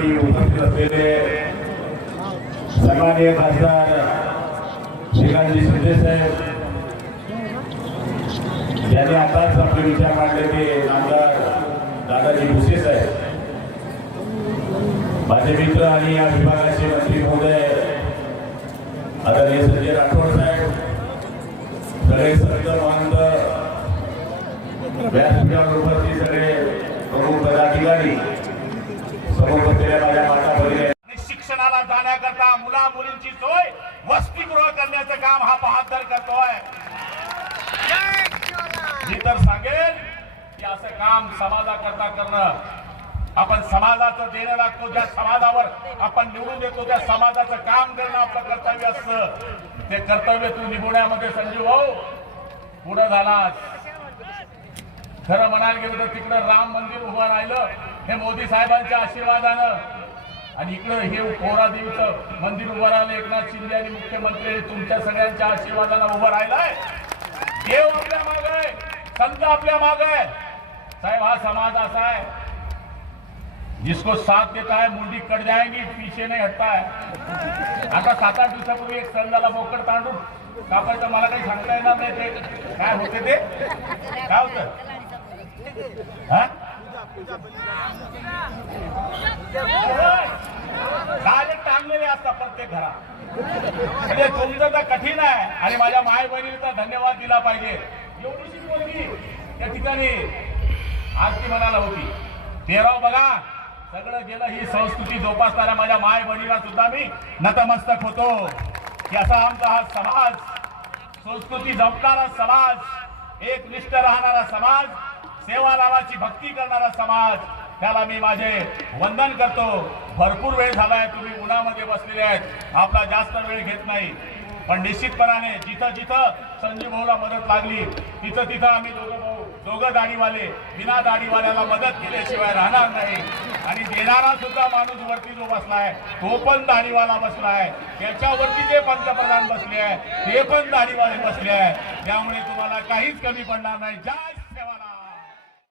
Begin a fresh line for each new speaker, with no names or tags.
उपस्थित असलेले सन्मान्य खासदार श्रीकांतजी शिंदे साहेब यांनी आताच आपले विचार मांडले ते आमदार दादाजी भुसे साहेब माझे मित्र आणि या विभागाचे मंत्री महोदय आदरणीय संजय राठोड साहेब सगळे संत महंत व्यासपीठावर उपस्थित सगळे प्रमुख पदाधिकारी
शिक्षणाला जाण्याकरता मुला मुलींची सोय वसतिगृह करण्याचं काम हा बहादर करतोय. मी तर सांगेल की असं काम समाजाकरता करणं आपण समाजाचं देणं लागतो ज्या समाजावर आपण निवडून देतो त्या समाजाचं काम करणं आपलं कर्तव्य असतं. ते कर्तव्य तू निभवण्यामध्ये संजीव हो. भाऊ पुढे झालास. खरं म्हणायला गेलं तर तिकडं राम मंदिर उभं राहिलं. हे मोदी साहेबांच्या आशीर्वादानं आणि इकडं हे कोरादेवीचं मंदिर उभं राहिलं. एकनाथ शिंदे आणि मुख्यमंत्री तुमच्या सगळ्यांच्या आशीर्वादाला उभं राहिलाय. देव आपल्या माग आहे. संत आपल्या माग आहे. साहेब हा समाज असा आहे. जिसको साथ देता है मुंडी कट जाएगी पीछे नहीं हटता है. आता सात आठ दिवसापूर्वी एक संघाला बोकड तांडून कापायचं मला काही सांगता येणार नाही ते. काय होते ते? काय होतं? हा? ते घरा. म्हणजे तुमचं तर कठीण आहे. आणि माझ्या माय बहिणीचा धन्यवाद दिला पाहिजे. एवढीशी मुलगी त्या ठिकाणी आज ती म्हणाला होती. तेराव बघा सगळं गेलं ही संस्कृती जोपासणाऱ्या माझ्या माय बहिणीला सुद्धा मी नतमस्तक होतो. की असा आमचा हा समाज संस्कृती जपणारा समाज एकनिष्ठ राहणारा समाज सेवा लावाची भक्ती करणारा समाज त्याला मी माझे वंदन करतो. भरपूर वेळ झालाय तुम्ही उन्हामध्ये बसलेले आहेत. आपला जास्त वेळ घेत नाही. पण निश्चितपणाने जिथं जिथं संजीव भाऊला मदत लागली तिथं तिथं आम्ही दोघं भाऊ दोघं दाढीवाले बिना दाढीवाल्याला मदत केल्याशिवाय राहणार नाही. आणि देणारा सुद्धा माणूस वरती जो बसलाय तो पण दाढीवाला बसलाय. त्याच्यावरती जे पंतप्रधान बसले आहे ते पण दाढीवाले बसले आहे त्यामुळे तुम्हाला काहीच कमी पडणार नाही. जय